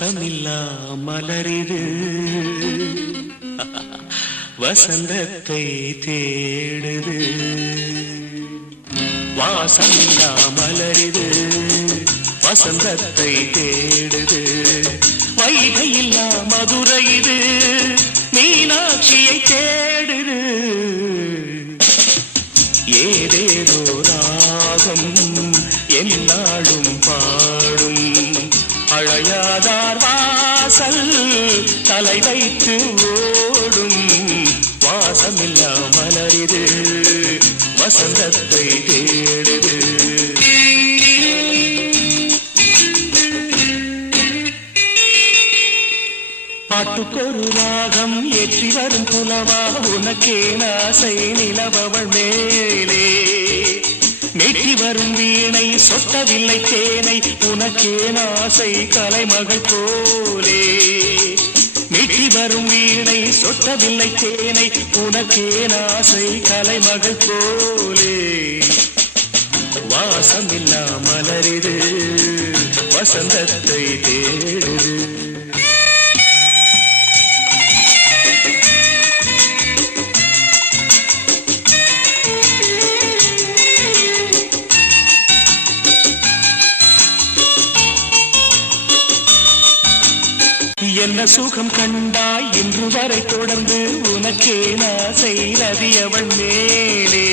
வாசமில்லா மலரிது வசந்தத்தை தேடுது. வாசமில்லா மலரிது வசந்தத்தை தேடுது. வைகையில்லா மதுரை இது மீனாட்சியை தேடுது. ஏதேதோ ராகம் என்னாலும் பாடும் அழையாதார் வாசல் தலை வைத்து ஓடும். வாசமில்லா மலரிது வசந்தத்தை தேடுது. பாட்டுக்கொரு ராகம் ஏற்றி வரும் புலவா உனக்கே ஆசை நிலவவள் மேலே. மேற்றி வரும் வீணை சொட்டவில்லை தேனை உனக்கே ஆசை கலைமகள் போலே. மீட்டி வரும் வீணை சொட்டவில்லை தேனை உனக்கே ஆசை கலைமகள் போலே. வாசமில்லா மலரிது வசந்தத்தை தேடுது. என்ன சுகம் கண்டாய் இன்று வரை தொடர்ந்து உனக்கே ஆசை ரதியவள் மேலே.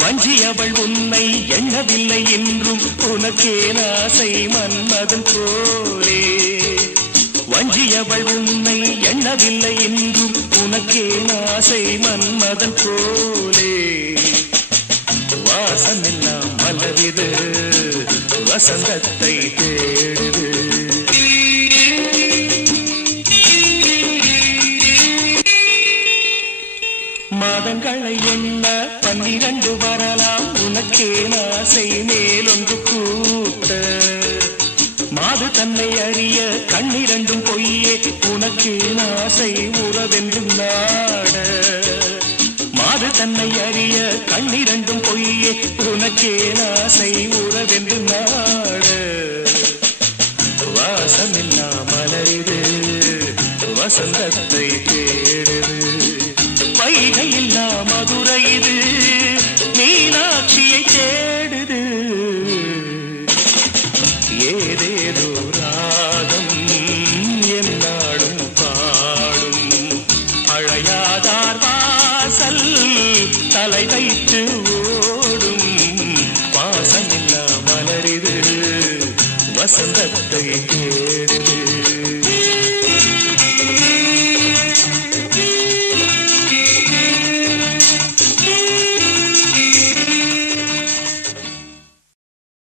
வஞ்சியவள் உன்னை எண்ணவில்லை என்றும் உனக்கே ஆசை மன்மதன் போலே. வஞ்சியவள் உன்னை எண்ணவில்லை என்றும் உனக்கே ஆசை மன்மதன் போலே. வாசமெல்லாம் மலரிது வசந்தத்தை தேடுது. மாதங்களை எண்ண 12 வரலாம் உனக்கே ஆசை மேலொன்று கூட்ட. மாது தன்னை அறிய கண்ணிரண்டும் பொய்யே உனக்கே ஆசை உறவென்றும் நாட. மாது தன்னை அறிய கண்ணிரண்டும் பொய்யே உனக்கே ஆசை உறவென்று நாட. வாசமில்லா மலரிது வசந்தத்தை தேடுது. வைகையில்லா மதுரை இது மீனாட்சியை தேடுது. ஏதேதோ ராகம் என்னாடும் பாடும் அழையாதார் வாசல் தலை வைத்து ஓடும். வாசமில்லா மலரிது வசந்தத்தை தேடுது.